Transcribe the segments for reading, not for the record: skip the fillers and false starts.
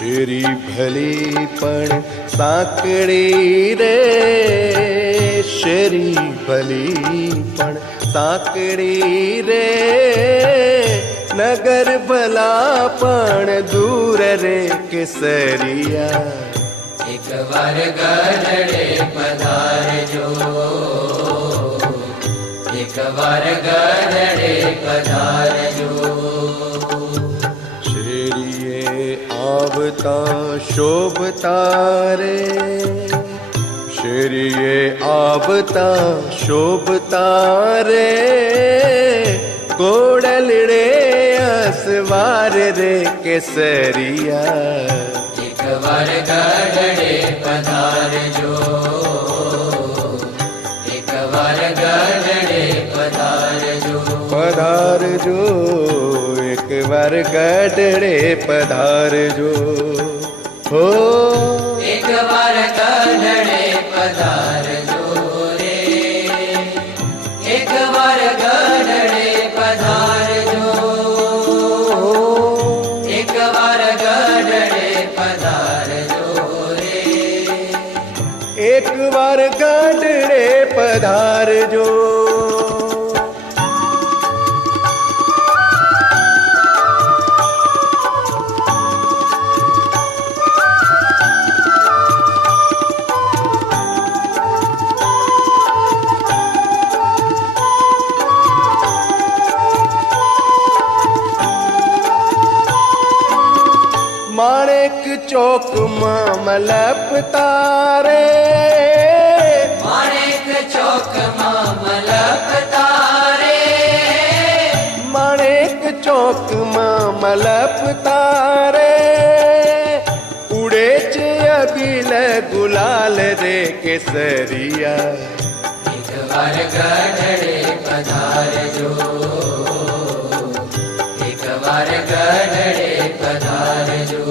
શેરી ભલી પણ સાંકડી રે, શેરી ભલી પણ સાંકડી રે, નગર ભલા પણ દૂર રે કેસરિયા. એક વાર ગઢડે પધારજો, એક વાર ગઢડે પધારજો. આવતા શોભતા રે, શેરીએ આવતા શોભતા રે, કોડલડે અસવાર રે કેસરિયા. એક વાર ગઢડે પધારજો, એક વાર ગઢડે પધારજો. પધારજો એક વાર ગઢડે પધારજો. હો એક વાર ગઢડે પધારજો રે, એક વાર ગઢડે પધારજો, એક વાર ગઢડે પધારજો રે, એક વાર ગઢડે પધારજો. માણેક ચોકમાં મલપતા રે, માણેક ચોકમાં મલપતા રે, માણેક ચોકમાં મલપતા રે, ઉડે છે અબીલ ગુલાલ રે કેસરિયા. એક વાર ગઢડે પધારજો, એક વાર ગઢડે પધારજો.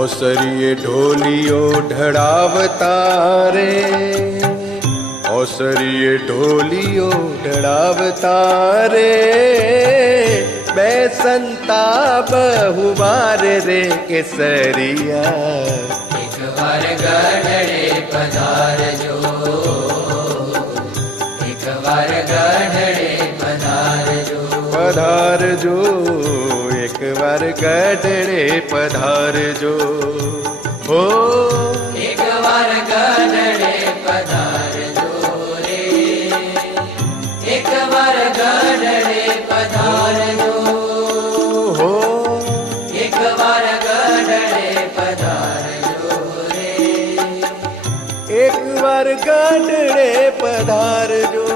ઓસરીએ ઢોલિયો ઢળાવતા રે, ઓસરીએ ઢોલિયો ઢળાવતા રે, બેસંતા બહુવાર રે કેસરિયા. એક વાર ગઢડે પધારજો, એક વાર ગઢડે પધારજો. પધારજો એક વાર ગઢડે પધારજો. હો એક વાર ગઢડે પધારજો રે, એક વાર ગઢડે પધારજો, હો એક વાર ગઢડે પધારજો રે, એક વાર ગઢડે પધારજો.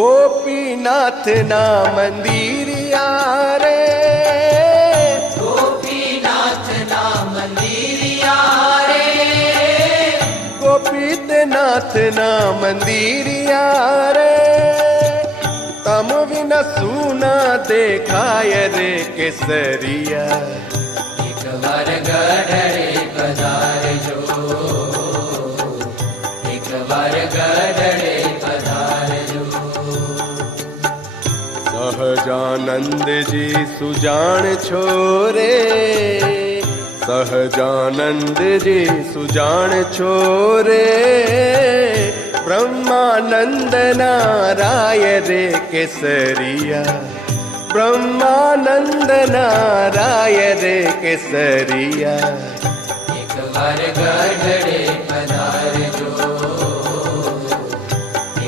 ગોપીનાથ ના મંદિરિયા રે, ગોપીનાથ ના મંદિરિયા રે, ગોપીનાથ ના મંદિરિયા રે, તમ વિના સુના દેખાય રે કેસરિયા. એક વાર ગઢડે પધારજો, એક વાર ગઢડે પધારજો. સહજાનંદજી સુજાણ છો રે, સહજાનંદજી સુજાણ છો રે, બ્રહ્માનંદ નારાય રે કેસરિયા. બ્રહ્માનંદ નારાય રે કેસરિયા. એક વાર ગઢડે પધારજો,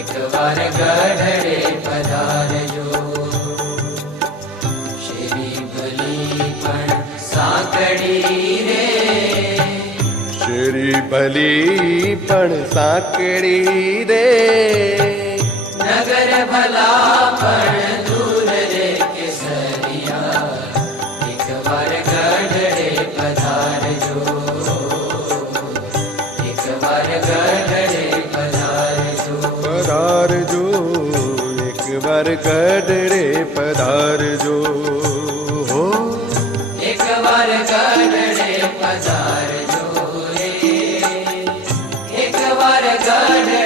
એક વાર ગઢડે પધારજો. સાંકડી રે શેરી ભલી પણ સાંકડી રે નગર ભલા પણ દૂર રે કેસરિયા એક વાર ગઢડે પધારજો એક વાર ગઢડે પધારજો પધારજો એક વાર ગઢડે પધારજો હો એક વાર ગઢડે પધારજો રે એક વાર ગઢડે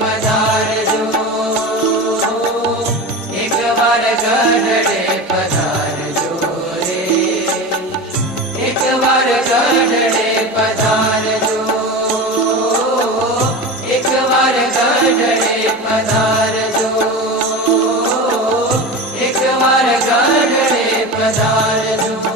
પધારજો એક વાર ગઢડે પધારજો રે એક વાર ગઢડે પધારજો એક વાર ગઢડે પધારજો એક વાર ગઢડે પધારજો